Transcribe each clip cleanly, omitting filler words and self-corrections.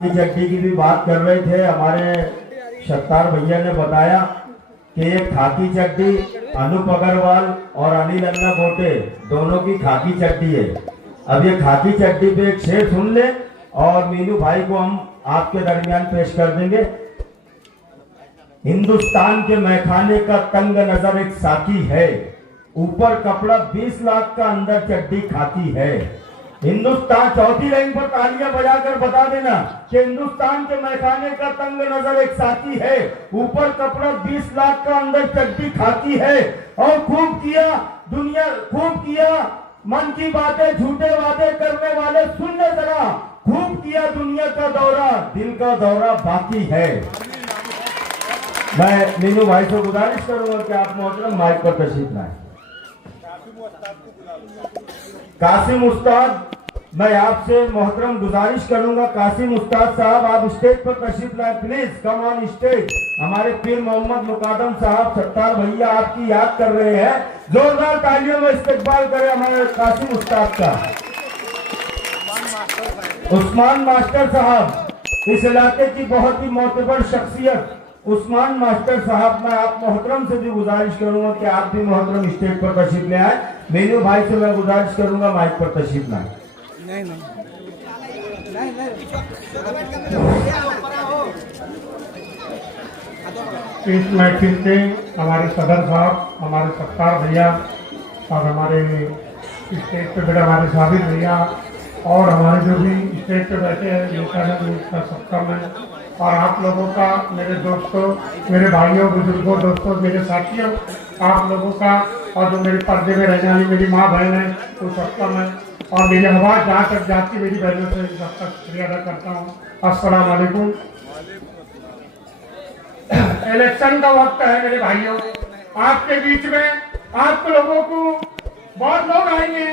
चड्डी की भी बात कर रहे थे। हमारे सत्तार भैया ने बताया कि ये खाकी चड्डी अनूप अग्रवाल और अनिल अन्ना गोटे दोनों की खाकी चड्डी है। अब ये खाकी चड्डी पे एक शेर सुन ले और मीनू भाई को हम आपके दरमियान पेश कर देंगे। हिंदुस्तान के मैखाने का तंग नजर एक साकी है, ऊपर कपड़ा 20 लाख का, अंदर चड्डी खाकी है। हिंदुस्तान, चौथी लाइन पर तालियां बजाकर बता देना कि हिंदुस्तान के मैखाने का तंग नजर एक साकी है, ऊपर कपड़ा 20 लाख का, अंदर चड्डी खाकी है। और खूब किया मन की बातें, झूठे वादे करने वाले सुनने जरा, खूब किया दुनिया का दौरा, दिल का दौरा बाकी है। मैं मीनू भाई से गुजारिश करूंगा कि आप मोहतरम माइक पर तशरीफ लाएं। कासिम उस्ताद, मैं आपसे मोहतरम गुजारिश करूंगा, कासिम उस्ताद साहब आप स्टेज पर तशरीफ लाएं, प्लीज कम ऑन स्टेज। हमारे पीर मोहम्मद मुकादम साहब सत्तार भैया आपकी याद कर रहे हैं, जोरदार तालियों में इस्तकबाल करें हमारे कासिम उस्ताद का। उस्मान मास्टर साहब, इस इलाके की बहुत ही मोतबर शख्सियत उस्मान मास्टर साहब, मैं आप मोहतरम से भी गुजारिश करूंगा कि आप भी मोहतरम स्टेज पर तशरीफ ले आए। मीनू भाई से मैं गुजारिश करूंगा माइक पर तशरीफ लाएं। इस महफिल के हमारे सदर साहब, हमारे सत्तार भैया और हमारे स्टेज पे बैठे हमारे साबिर भैया और हमारे जो भी स्टेज पे बैठे हैं उसका सबका मैं, और आप लोगों का, मेरे दोस्तों, मेरे भाइयों, बुजुर्गों, दोस्तों, मेरे साथियों, आप लोगों का, और जो मेरे पर्दे में रहने वाली मेरी माँ बहन है वो सबका मैं, और मेरी आवाज़ जहाँ तक जाती मेरी बहनों से सबका शुक्रिया अदा करता हूँ। अस्सलाम वालेकुम। इलेक्शन का वक्त है मेरे भाइयों, आपके बीच में आप लोगों को बहुत लोग आएंगे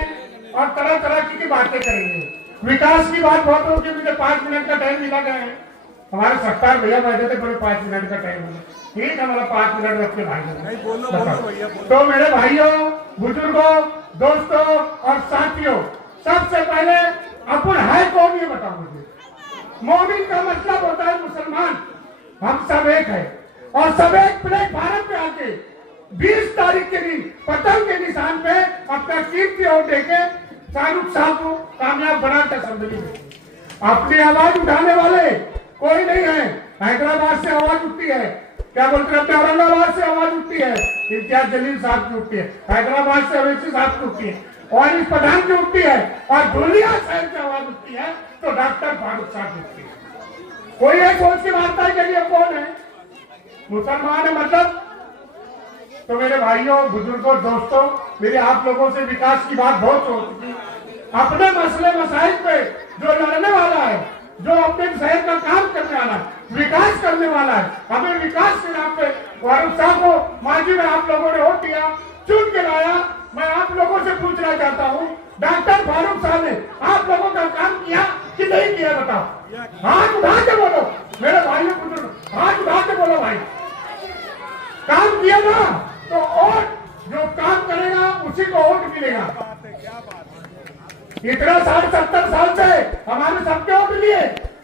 और तरह तरह की बातें करेंगे। विकास की बात बहुत होगी, मुझे 5 मिनट का टाइम मिला गया है। हमारे सत्तार भैया बैठे थे, पूरे 5 मिनट का टाइम होगा, ठीक है, हमारा 5 मिनट रखते भाई। तो मेरे भाइयों, बुजुर्गों, दोस्तों और साथियों, सबसे पहले अपन है कौन ये बताओ मुझे। मोमिन का मतलब होता है मुसलमान, हम सब एक है और सब एक प्लेटफार्म पे आके 20 तारीख के दिन पतंग के निशान पे अपना कीमती वोट देके शाहरुख साहब को कामयाब बनाकर असेंबली में। अपनी आवाज उठाने वाले कोई नहीं है। हैदराबाद से आवाज उठती है, क्या बोलते हैं, औरंगाबाद से आवाज उठती है, इम्तियाज जलील साहब की उठती है, हैदराबाद से अवैसी साहब की उठती है, और इस प्रधान की उठती है, और धुलिया शहर की आवाज उठती है तो डॉक्टर फारूक साहब उठती है। कोई ये सोच के मारता है कि ये कौन है, मुसलमान है मतलब। तो मेरे भाइयों, बुजुर्गों, दोस्तों, मेरे आप लोगों से विकास की बात बहुत हो चुकी। अपने मसले मसाइल पे जो लड़ने वाला है, जो अपने शहर का काम करने वाला है, विकास करने वाला है, हमें विकास के नाम पे फारूक साहब को माजी में आप लोगों ने वोट दिया, चुन के लाया। मैं आप लोगों से पूछना चाहता हूँ, डॉक्टर फारूक साहब ने आप लोगों का काम किया कि नहीं किया, बताओ। हाथ उठा के बोलो मेरे भाइयों, बुजुर्ग, हाथ उठा के बोलो भाई। काम किया ना तो वोट, जो काम करेगा उसी को वोट मिलेगा। इतना 60-70 साल से हमारे सबके वोट लिए,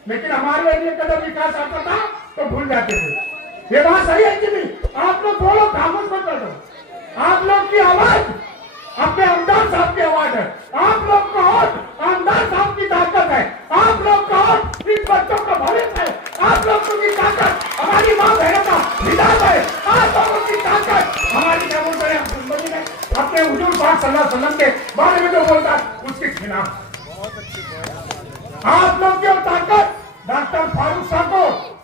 लेकिन हमारे एरिया का जब विकास आता था तो भूल जाते थे। ये बात सही है कि नहीं? आप लोग बोलो, खामोश मत करो। आप लोग की आवाज अपने आमदार साहब की आवाज है, आप लोग का वोट आमदार साहब की ताकत है, आप लोग का वोट इन बच्चों का भविष्य है, आप लोगों की ताकत हमारी माँ बहनों का हिदायत है, आप लोगों की ताकत हमारी, क्या बोलते हैं, अपने हुजूर पाक सल्लल्लाहु अलैहि वसल्लम के बारे में जो बोलता है उसके खिलाफ। आप लोग की ताकत डॉक्टर फारूक साहब को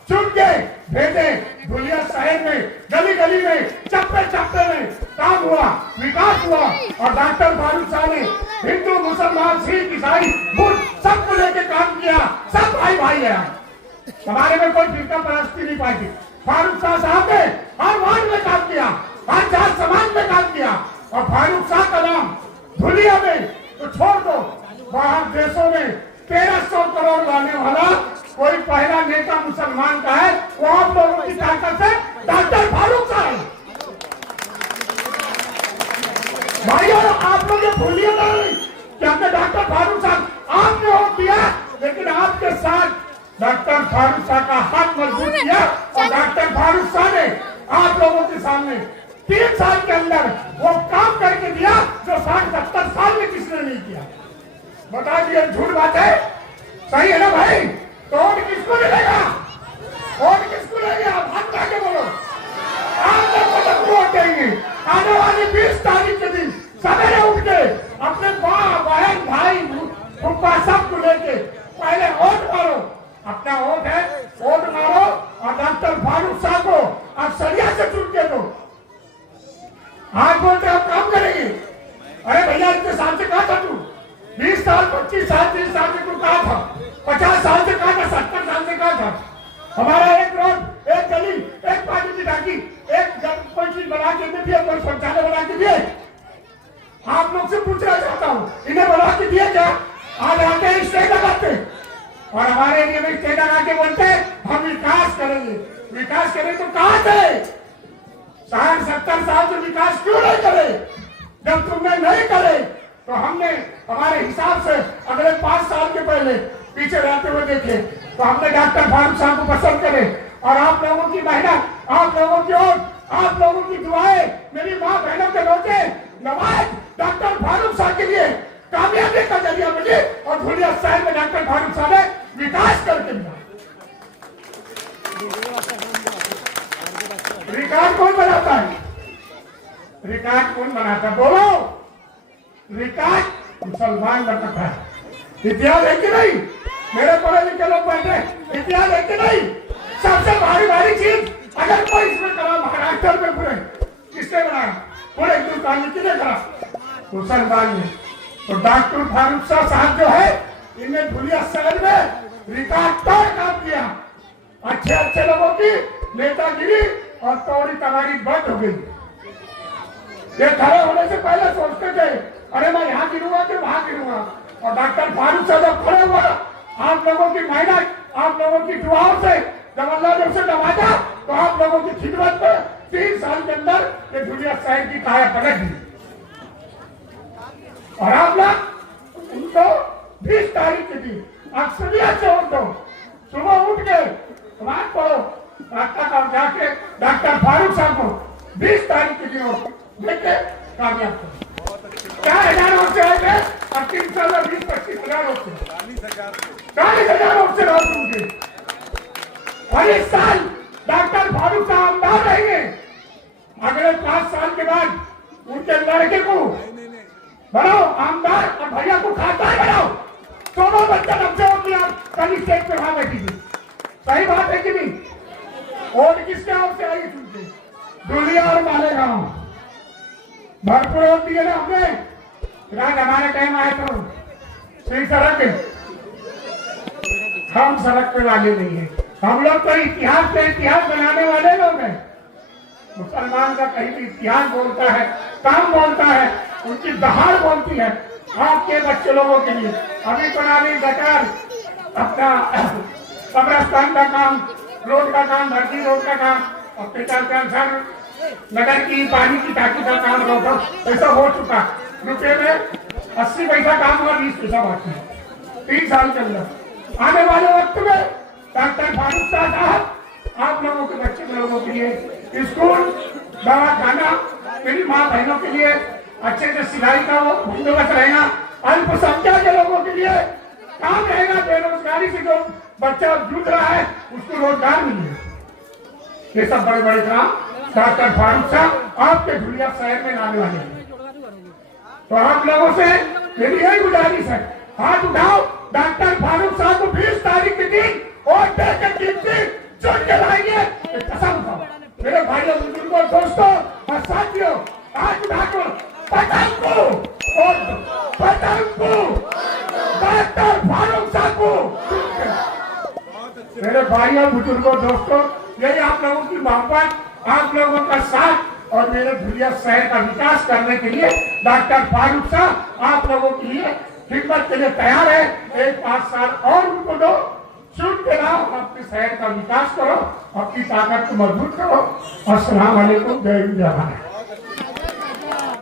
चुन के भेजे, धुलिया शहर में, गली गली में, चप्पे चप्पे में काम हुआ, विकास हुआ, और डॉक्टर फारूक साहब ने हिंदू, मुसलमान, सिख, ईसाई, बुद्ध सबको लेके काम किया। सब भाई भाई है, हमारे में कोई फिरका परस्ती नहीं पाई थी। फारूक साहब ने हर वार्ड में काम किया, हर जात समाज में काम किया, और फारूक साहब का नाम धुलिया में तो छोड़ दो, बाहर देशों में 1300 करोड़ लाने वाला कोई पहला नेता मुसलमान का है, वो आप लोगों की ताकत से डॉक्टर फारूक साहब है। भाइयों, आप लोग ये भूलिए नहीं कि हमने डॉक्टर फारूक साहब, आपने वोट दिया, लेकिन आपके साथ डॉक्टर डॉक्टर फारूक शाह का हाथ मजबूत किया और डॉक्टर फारूक शाह ने आप लोगों के सामने 3 साल के अंदर वो काम करके दिया जो 60-70 साल में किसने नहीं किया। बता दिया झूठ बात है, सही है ना भाई? तो वोट किसको मिलेगा? वोट किसको मिलेगा? हाथ उठा के बोलो। आप लोग वोट देंगे। आने वाली 20 तारीख के दिन सवेरे उठ के अपने माँ बहन भाई फुप्पा सबको लेके पहले वोट मारो। अपना वोट है, वोट मारो और डॉक्टर फारूक शाह को अक्सरिया से चुन के दो। आज बोलते आप काम करेंगे। अरे भैया इतने साल से कहा था तू? 20 साल 25 साल 30 साल से तू कहा था, 50 साल से कहा था, 70 साल से कहा था। हमारा एक रोड, एक गली, एक पानी की टाकी, एक कोई चीज बना के दे दिए, कोई शौचालय बना के दिए। आप लोग से पूछना चाहता हूँ, इन्हें बना के दिए क्या? आज आते हैं स्टेज लगाते और हमारे एरिया में स्टेज लगा के बोलते हम विकास करेंगे। विकास करें तो कहाँ थे? 60-70 साल से विकास क्यों नहीं करे? जब तुमने नहीं करे तो हमने हमारे हिसाब से अगले 5 साल के पहले पीछे रहते हुए देखे तो हमने डॉक्टर फारूक शाह को पसंद करे। और आप लोगों की मेहनत, आप लोगों की वोट, आप लोगों की दुआएं, मेरी माँ बहनों के रोजे नवाज डॉक्टर फारूक शाह के लिए कामयाबी का जरिया बने और धुलिया शहर में डॉक्टर फारूक शाह ने विकास करके दिया। रिकॉर्ड कौन बनाता है? रिकॉर्ड कौन बनाता है? बोलो। रिकॉर्ड मुसलमान बनाता है। इतिहास है कि नहीं? मेरे पढ़े लिखे लोग बैठे, इतिहास है कि नहीं? सबसे भारी भारी चीज अगर कोई इसमें करा महाराष्ट्र में पूरे किसने बनाया? पूरे हिंदुस्तान में किसने करा? मुसलमान ने। तो डॉक्टर फारूक शाह साहब जो है इन्हें धुलिया शहर में रिकॉर्ड तोड़ काम किया। अच्छे अच्छे लोगों की नेतागिरी और तोड़ी तबाड़ी बंद हो गई। ये खड़े होने से पहले सोचते थे अरे मैं यहाँ गिरूंगा कि वहां गिरूंगा, और डॉक्टर फारूक शाह जब खड़े हुआ आप लोगों की मेहनत, आप लोगों की दुआओं से जब अल्लाह ने उसे नवाजा तो आप लोगों की खिदमत में 3 साल के अंदर ये दुनिया शहर की काया पलट दी। और आप लोग उनको 20 तारीख के दिन अक्सरियत से वोट दो। सुबह उठ के नमाज पढ़ो, जाके डॉक्टर फारूक शाह को 20 तारीख के दिन वोट देके कामयाब करो। 4,000 वोट से आए थे और 3 साल में 20-25 हजार वोट से 40,000 वोट से राउत उनके। और इस साल डॉक्टर फारूक शाह आमदार रहेंगे। अगले 5 साल के बाद उनके लड़के को बनाओ आमदार और भैया को खाता बनाओ। दोनों बच्चा बच्चों की आप कल स्टेज पे वहां बैठी थी। सही बात है कि नहीं? वोट किसके ओर से आई? सुनते दुलिया और मालेगांव भरपूर वोट दिए ना हमने। फिलहाल हमारे टाइम आए तो सही सड़क हम सड़क पे वाले नहीं है। हम लोग तो इतिहास पे इतिहास बनाने वाले लोग हैं। मुसलमान का कहीं भी इतिहास बोलता है, काम बोलता है, उनकी दहाड़ बोलती है। आपके बच्चे लोगों के लिए अभी तो नाली गटर, अपना कब्रस्तान का काम, रोड का काम, धरती रोड का काम, हॉस्पिटल कैंसर, नगर की पानी की टाकी का काम ऐसा हो चुका। रुपये में 80 पैसा काम हुआ, 20 पैसा बाकी है 3 साल के अंदर। आने वाले वक्त में डॉक्टर फारूक शाह साहब आप लोगों के बच्चे लोगों के लिए स्कूल, दवाखाना, मेरी माँ बहनों के लिए अच्छे से सिलाई का वो बंदोबस्त रहेगा। अल्पसंख्यक के लोगों के लिए काम रहेगा। बेरोजगारी से जो बच्चा जूझ रहा है उसको रोजगार मिलेगा। ये सब बड़े बड़े काम डॉक्टर फारूक शाह आपके धुलिया शहर में लाने वाले हैं। तो आप लोगों से मेरी यही गुजारिश है, हाथ उठाओ, डॉक्टर फारूक शाह को 20 तारीख के दिन वोट देकर चुन के लाएंगे। कसम खाओ मेरे भाइयों, बुजुर्गों, दोस्तों और साथियों, आज उठाकर डॉक्टर फारूक शाह को मेरे भाइयों, बुजुर्गों, दोस्तों, यही आप लोगों की मोहब्बत, आप लोगों का साथ और मेरे धुलिया शहर का विकास करने के लिए डॉक्टर फारूक शाह आप लोगों के लिए खिदमत के लिए तैयार है। 1-5 साल और उनको दो, चुन के लाओ, अपने शहर का विकास करो, अपनी ताकत को मजबूत करो। अस्सलाम वालेकुम, जय हिंद, जय भारत।